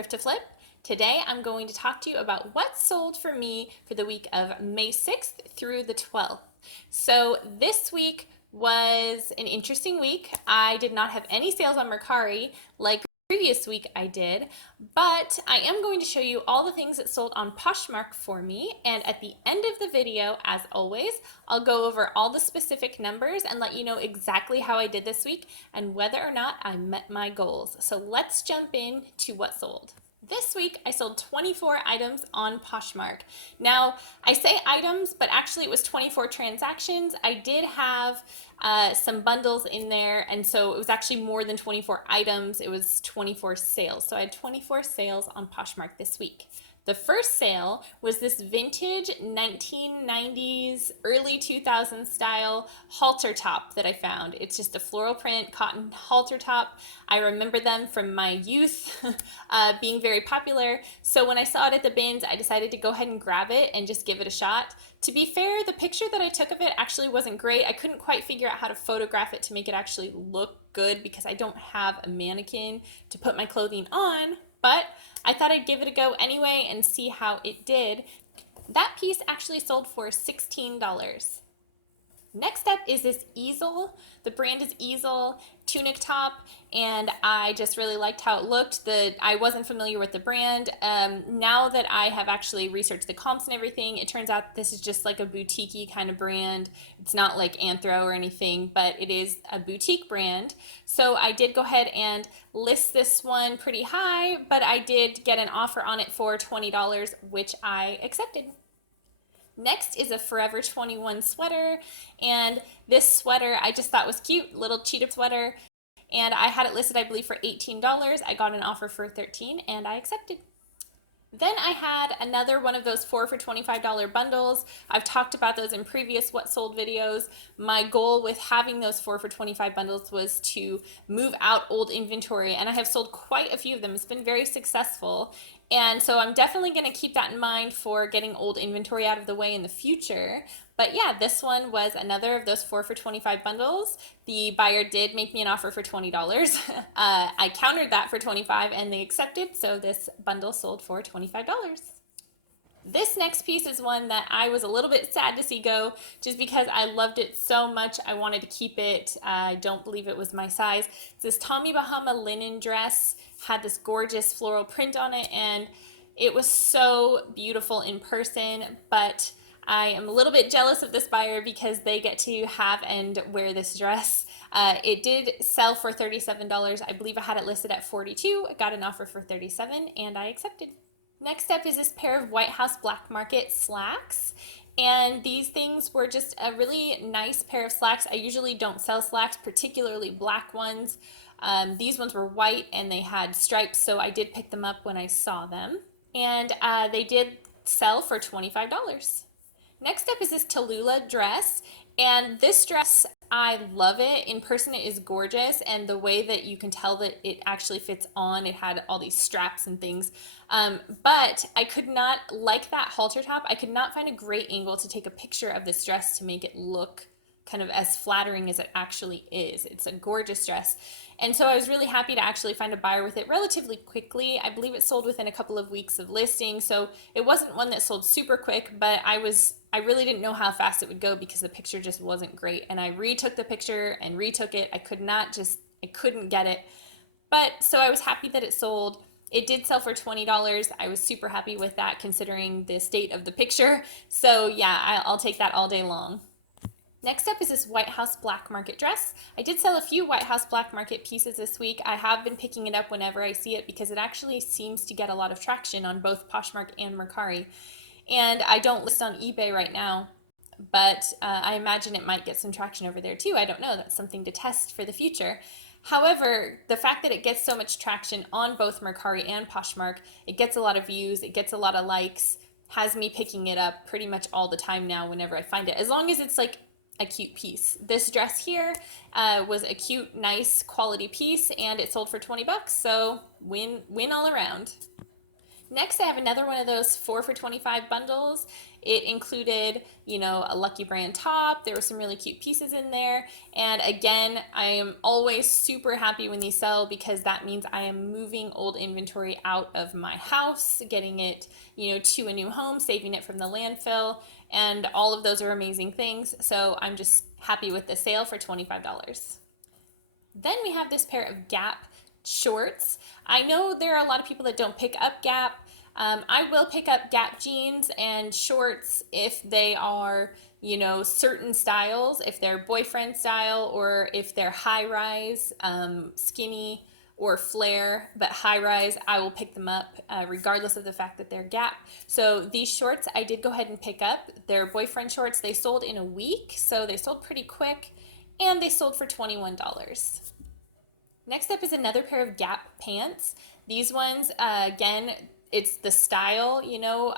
Thrift to Flip. Today I'm going to talk to you about what sold for me for the week of May 6th through the 12th. So this week was an interesting week. I did not have any sales on Mercari like previous week I did, but I am going to show you all the things that sold on Poshmark for me, and at the end of the video, as always, I'll go over all the specific numbers and let you know exactly how I did this week and whether or not I met my goals. So let's jump in to what sold. This week I sold 24 items on Poshmark. Now I say items, but actually it was 24 transactions. I did have some bundles in there, and so it was actually more than 24 items. It was 24 sales. So I had 24 sales on Poshmark this week. The first sale was this vintage 1990s, early 2000s style halter top that I found. It's just a floral print cotton halter top. I remember them from my youth being very popular. So when I saw it at the bins, I decided to go ahead and grab it and just give it a shot. To be fair, the picture that I took of it actually wasn't great. I couldn't quite figure out how to photograph it to make it actually look good because I don't have a mannequin to put my clothing on, but I thought I'd give it a go anyway and see how it did. That piece actually sold for $16. Next up is this easel. The brand is Easel tunic top, and I just really liked how it looked. I wasn't familiar with the brand. Now that I have actually researched the comps and everything, it turns out this is just like a boutique-y kind of brand. It's not like Anthro or anything, but it is a boutique brand. So I did go ahead and list this one pretty high, but I did get an offer on it for $20, which I accepted. Next is a Forever 21 sweater, and this sweater I just thought was cute, little cheetah sweater, and I had it listed I believe for $18. I got an offer for $13 and I accepted. Then I had another one of those 4 for $25 bundles. I've talked about those in previous What Sold videos. My goal with having those 4 for 25 bundles was to move out old inventory, and I have sold quite a few of them. It's been very successful. And so I'm definitely going to keep that in mind for getting old inventory out of the way in the future. But yeah, this one was another of those 4 for 25 bundles. The buyer did make me an offer for $20. I countered that for $25 and they accepted, so this bundle sold for $25. This next piece is one that I was a little bit sad to see go just because I loved it so much. I wanted to keep it. I don't believe it was my size. It's this Tommy Bahama linen dress, had this gorgeous floral print on it, and it was so beautiful in person, but I am a little bit jealous of this buyer because they get to have and wear this dress. It did sell for $37. I believe I had it listed at $42. I got an offer for $37 and I accepted. Next up is this pair of White House Black Market slacks. And these things were just a really nice pair of slacks. I usually don't sell slacks, particularly black ones. These ones were white and they had stripes, so I did pick them up when I saw them. And they did sell for $25. Next up is this Tallulah dress, and this dress, I love it. In person it is gorgeous, and the way that you can tell that it actually fits on, it had all these straps and things, but I could not, like that halter top, I could not find a great angle to take a picture of this dress to make it look kind of as flattering as it actually is. It's a gorgeous dress. And so I was really happy to actually find a buyer with it relatively quickly. I believe it sold within a couple of weeks of listing, so it wasn't one that sold super quick, but I really didn't know how fast it would go because the picture just wasn't great. And I retook the picture and retook it. I couldn't get it. But so I was happy that it sold. It did sell for $20. I was super happy with that considering the state of the picture. So yeah, I'll take that all day long. Next up is this White House Black Market dress. I did sell a few White House Black Market pieces this week. I have been picking it up whenever I see it because it actually seems to get a lot of traction on both Poshmark and Mercari. And I don't list on eBay right now, but I imagine it might get some traction over there too. I don't know. That's something to test for the future. However, the fact that it gets so much traction on both Mercari and Poshmark, it gets a lot of views, it gets a lot of likes, has me picking it up pretty much all the time now whenever I find it, as long as it's like a cute piece. This dress here was a cute, nice quality piece, and it sold for $20, so win all around. Next, I have another one of those 4 for 25 bundles. It included, a Lucky Brand top. There were some really cute pieces in there. And again, I am always super happy when these sell because that means I am moving old inventory out of my house, getting it, to a new home, saving it from the landfill. And all of those are amazing things. So I'm just happy with the sale for $25. Then we have this pair of Gap shorts. I know there are a lot of people that don't pick up Gap. I will pick up Gap jeans and shorts if they are, certain styles, if they're boyfriend style or if they're high rise, skinny, or flare, but high rise, I will pick them up regardless of the fact that they're Gap. So these shorts I did go ahead and pick up. They're boyfriend shorts. They sold in a week, so they sold pretty quick, and they sold for $21. Next up is another pair of Gap pants. These ones, again, it's the style.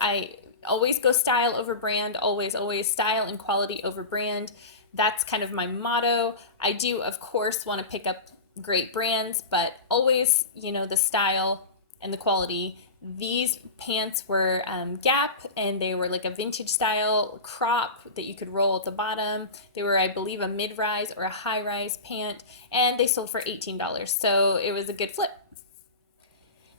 I always go style over brand, always, always style and quality over brand. That's kind of my motto. I do, of course, want to pick up great brands, but always, the style and the quality. These pants were Gap, and they were like a vintage style crop that you could roll at the bottom. They were, I believe, a mid-rise or a high-rise pant, and they sold for $18. So it was a good flip.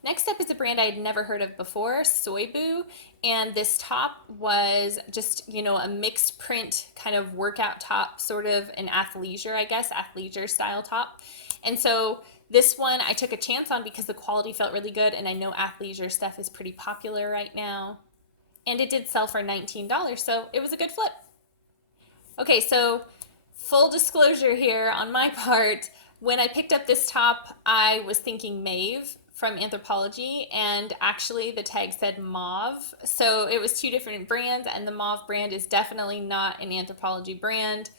Next up is a brand I had never heard of before, Soybu, and this top was just, a mixed print kind of workout top, sort of an athleisure, I guess, athleisure style top. And so this one I took a chance on because the quality felt really good, and I know athleisure stuff is pretty popular right now. And it did sell for $19, so it was a good flip. Okay, so full disclosure here on my part, when I picked up this top, I was thinking Maeve from Anthropologie, and actually the tag said Mauve. So it was two different brands, and the Mauve brand is definitely not an Anthropologie brand.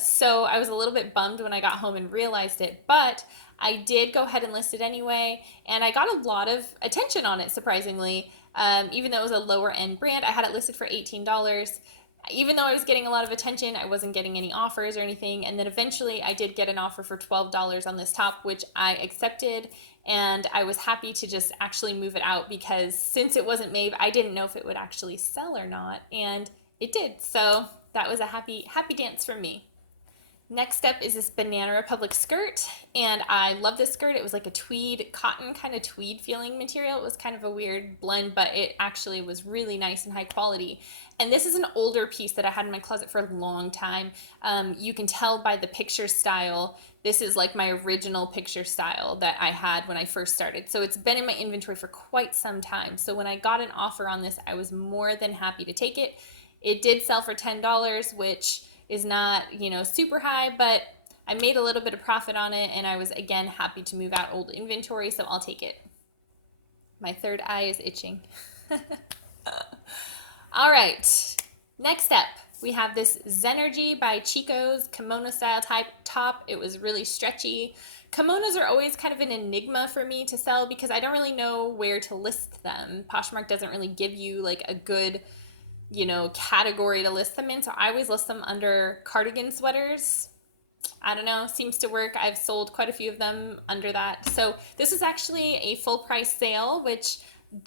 So I was a little bit bummed when I got home and realized it, but I did go ahead and list it anyway, and I got a lot of attention on it, surprisingly. Even though it was a lower end brand, I had it listed for $18. Even though I was getting a lot of attention, I wasn't getting any offers or anything. And then eventually I did get an offer for $12 on this top, which I accepted. And I was happy to just actually move it out because since it wasn't Maeve, I didn't know if it would actually sell or not. And it did. So that was a happy dance for me. Next up is this Banana Republic skirt, and I love this skirt. It was like a tweed, cotton kind of tweed feeling material. It was kind of a weird blend, but it actually was really nice and high quality. And this is an older piece that I had in my closet for a long time. You can tell by the picture style, this is like my original picture style that I had when I first started. So it's been in my inventory for quite some time. So when I got an offer on this, I was more than happy to take it. It did sell for $10, which is not, super high, but I made a little bit of profit on it, and I was, again, happy to move out old inventory, so I'll take it. My third eye is itching. All right, next up, we have this Zenergy by Chico's kimono style type top. It was really stretchy. Kimonos are always kind of an enigma for me to sell because I don't really know where to list them. Poshmark doesn't really give you like a good category to list them in. So I always list them under cardigan sweaters. I don't know, seems to work. I've sold quite a few of them under that. So this is actually a full price sale, which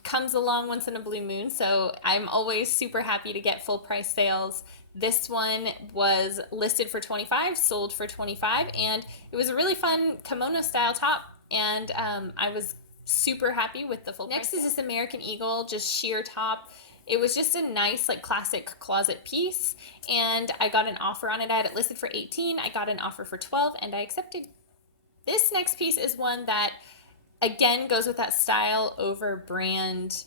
comes along once in a blue moon. So I'm always super happy to get full price sales. This one was listed for $25, sold for $25, and it was a really fun kimono style top. And I was super happy with the full price. Next is this American Eagle, just sheer top. It was just a nice, like, classic closet piece, and I got an offer on it. I had it listed for $18. I got an offer for $12, and I accepted. This next piece is one that, again, goes with that style over brand,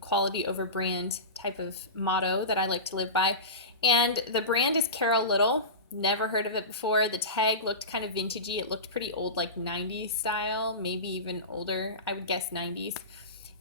quality over brand type of motto that I like to live by. And the brand is Carol Little. Never heard of it before. The tag looked kind of vintagey. It looked pretty old, like 90s style, maybe even older. I would guess 90s.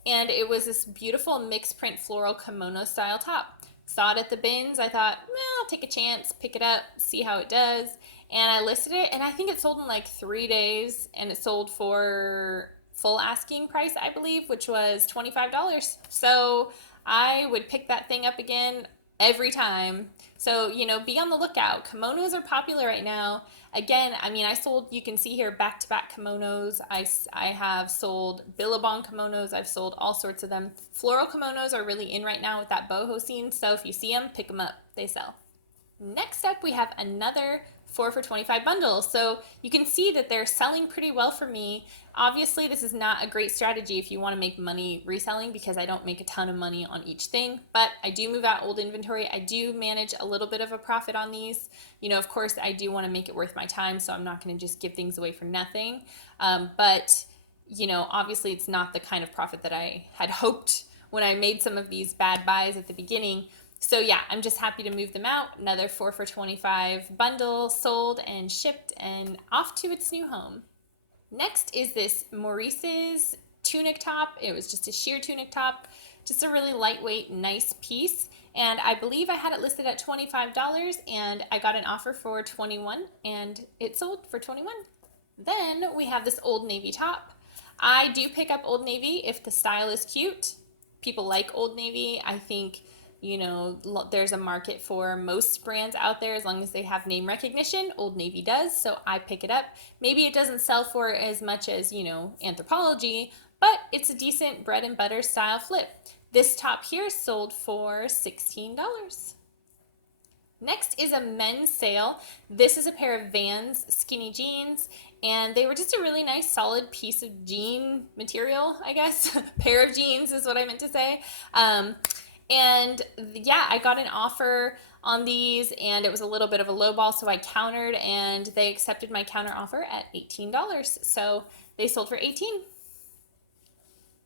And it was this beautiful mixed print floral kimono style top. Saw it at the bins. I thought, I'll take a chance, pick it up, see how it does. And I listed it, and I think it sold in like 3 days, and it sold for full asking price, I believe, which was $25. So I would pick that thing up again every time So, be on the lookout. Kimonos are popular right now. Again, I mean, I sold, you can see here, back-to-back kimonos. I have sold Billabong kimonos. I've sold all sorts of them. Floral kimonos are really in right now with that boho scene. So if you see them, pick them up. They sell. Next up, we have another 4 for 25 bundle. So you can see that they're selling pretty well for me. Obviously, this is not a great strategy if you want to make money reselling because I don't make a ton of money on each thing, but I do move out old inventory. I do manage a little bit of a profit on these. Of course, I do want to make it worth my time, so I'm not going to just give things away for nothing. But obviously it's not the kind of profit that I had hoped when I made some of these bad buys at the beginning. So yeah, I'm just happy to move them out. Another 4 for 25 bundle sold and shipped and off to its new home. Next is this Maurice's tunic top. It was just a sheer tunic top, just a really lightweight, nice piece. And I believe I had it listed at $25 and I got an offer for $21 and it sold for $21. Then we have this Old Navy top. I do pick up Old Navy if the style is cute. People like Old Navy. I think there's a market for most brands out there as long as they have name recognition. Old Navy does, so I pick it up. Maybe it doesn't sell for as much as, Anthropologie, but it's a decent bread and butter style flip. This top here sold for $16. Next is a men's sale. This is a pair of Vans skinny jeans, and they were just a really nice solid piece of jean material, I guess. Pair of jeans is what I meant to say. And yeah, I got an offer on these and it was a little bit of a low ball, so I countered and they accepted my counter offer at $18. So they sold for $18.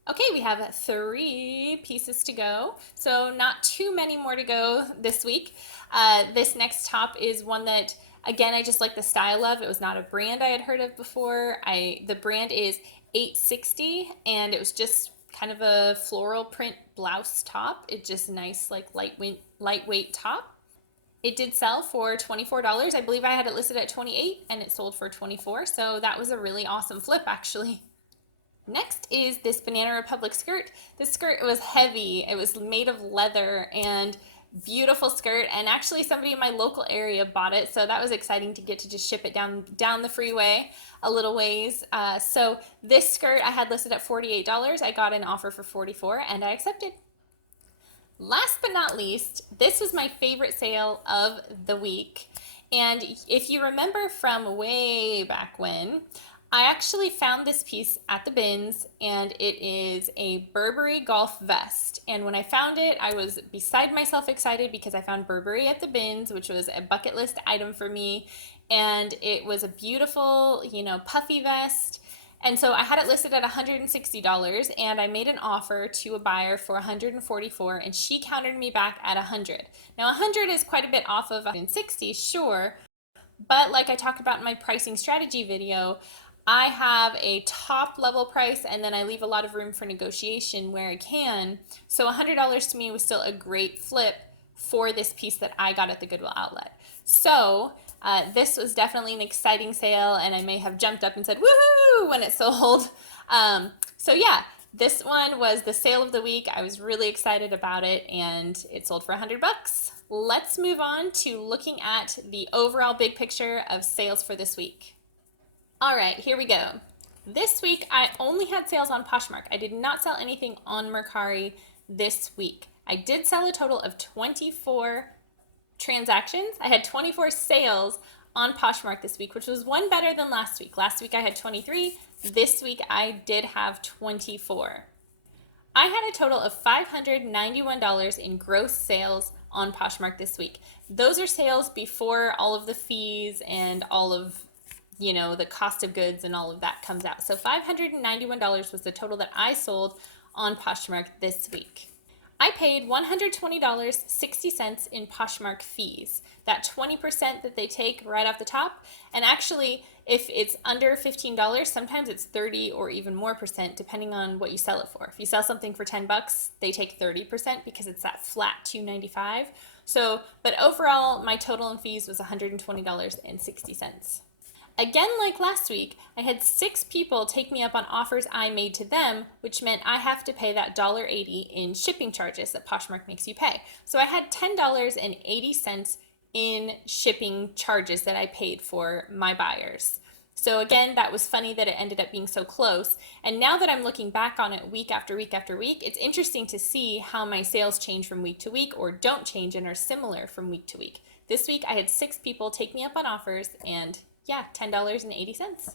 Okay, we have 3 pieces to go, so not too many more to go this week. This next top is one that, again, I just like the style of. It was not a brand I had heard of before. The brand is 860, and it was just kind of a floral print blouse top. It's just nice, like lightweight top. It did sell for $24. I believe I had it listed at $28, and it sold for $24, so that was a really awesome flip, actually. Next is this Banana Republic skirt. This skirt was heavy. It was made of leather and beautiful skirt, and actually somebody in my local area bought it, so that was exciting to get to just ship it down the freeway a little ways. So this skirt I had listed at $48. I got an offer for $44 and I accepted. Last but not least, this was my favorite sale of the week. And if you remember from way back when, I actually found this piece at the bins, and it is a Burberry golf vest. And when I found it, I was beside myself excited because I found Burberry at the bins, which was a bucket list item for me. And it was a beautiful, puffy vest. And so I had it listed at $160, and I made an offer to a buyer for $144, and she countered me back at $100. Now $100 is quite a bit off of $160, sure, but like I talked about in my pricing strategy video, I have a top level price and then I leave a lot of room for negotiation where I can. So $100 to me was still a great flip for this piece that I got at the Goodwill outlet. So this was definitely an exciting sale, and I may have jumped up and said woohoo when it sold. So yeah, this one was the sale of the week. I was really excited about it, and it sold for $100. Let's move on to looking at the overall big picture of sales for this week. All right, here we go. This week, I only had sales on Poshmark. I did not sell anything on Mercari this week. I did sell a total of 24 transactions. I had 24 sales on Poshmark this week, which was one better than last week. Last week I had 23. This week I did have 24. I had a total of $591 in gross sales on Poshmark this week. Those are sales before all of the fees and all of the cost of goods and all of that comes out. So $591 was the total that I sold on Poshmark this week. I paid $120.60 in Poshmark fees, that 20% that they take right off the top. And actually, if it's under $15, sometimes it's 30 or even more percent, depending on what you sell it for. If you sell something for $10, they take 30% because it's that flat $295. So, but overall, my total in fees was $120.60. Again, like last week, I had 6 people take me up on offers I made to them, which meant I have to pay that $1.80 in shipping charges that Poshmark makes you pay. So I had $10.80 in shipping charges that I paid for my buyers. So again, that was funny that it ended up being so close. And now that I'm looking back on it week after week after week, it's interesting to see how my sales change from week to week or don't change and are similar from week to week. This week I had 6 people take me up on offers and yeah, $10.80.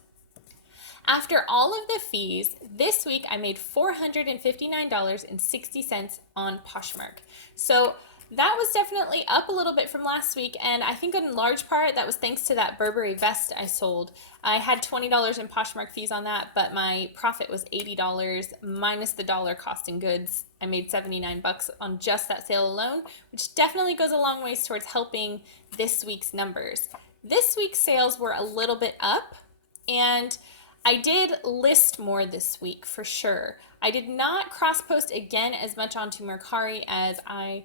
After all of the fees, this week I made $459.60 on Poshmark. So that was definitely up a little bit from last week, and I think in large part that was thanks to that Burberry vest I sold. I had $20 in Poshmark fees on that, but my profit was $80 minus the dollar cost in goods. I made 79 bucks on just that sale alone, which definitely goes a long ways towards helping this week's numbers. This week's sales were a little bit up, and I did list more this week for sure. I did not cross post again as much onto Mercari as I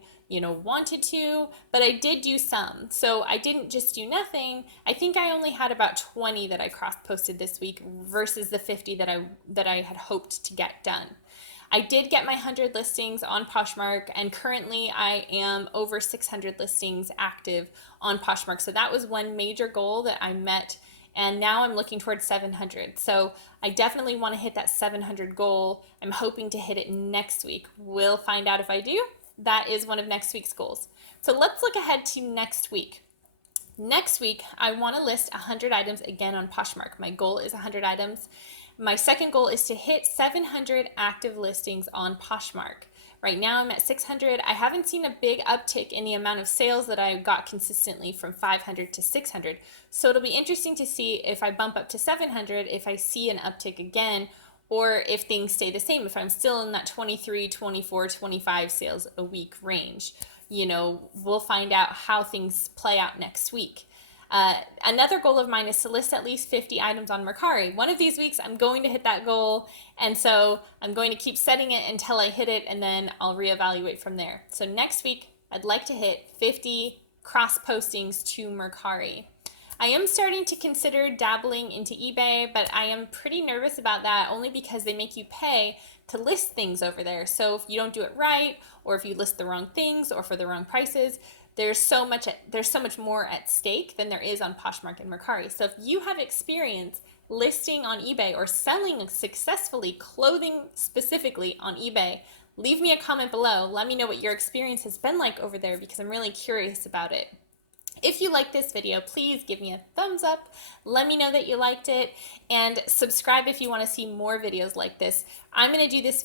wanted to, but I did do some. So I didn't just do nothing. I think I only had about 20 that I cross posted this week versus the 50 that I had hoped to get done. I did get my 100 listings on Poshmark, and currently I am over 600 listings active on Poshmark. So that was one major goal that I met, and now I'm looking towards 700. So I definitely want to hit that 700 goal. I'm hoping to hit it next week. We'll find out if I do. That is one of next week's goals. So let's look ahead to next week. Next week, I want to list 100 items again on Poshmark. My goal is 100 items. My second goal is to hit 700 active listings on Poshmark. Right now I'm at 600. I haven't seen a big uptick in the amount of sales that I got consistently from 500 to 600. So it'll be interesting to see if I bump up to 700, if I see an uptick again, or if things stay the same, if I'm still in that 23, 24, 25 sales a week range. We'll find out how things play out next week. Another goal of mine is to list at least 50 items on Mercari. One of these weeks I'm going to hit that goal, and so I'm going to keep setting it until I hit it, and then I'll reevaluate from there. So next week I'd like to hit 50 cross postings to Mercari. I am starting to consider dabbling into eBay, but I am pretty nervous about that only because they make you pay to list things over there. So if you don't do it right, or if you list the wrong things or for the wrong prices, there's so much more at stake than there is on Poshmark and Mercari. So if you have experience listing on eBay or selling successfully clothing specifically on eBay, leave me a comment below. Let me know what your experience has been like over there because I'm really curious about it. If you like this video, please give me a thumbs up. Let me know that you liked it, and subscribe if you want to see more videos like this. I'm going to do this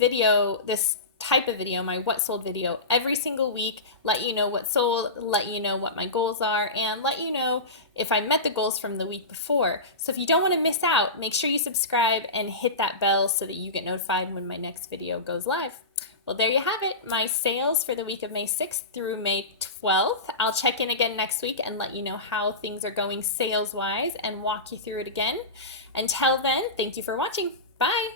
type of video, my what sold video, every single week, let you know what sold, let you know what my goals are, and let you know if I met the goals from the week before. So if you don't want to miss out, make sure you subscribe and hit that bell so that you get notified when my next video goes live. Well, there you have it, my sales for the week of May 6th through May 12th. I'll check in again next week and let you know how things are going sales-wise and walk you through it again. Until then, thank you for watching. Bye!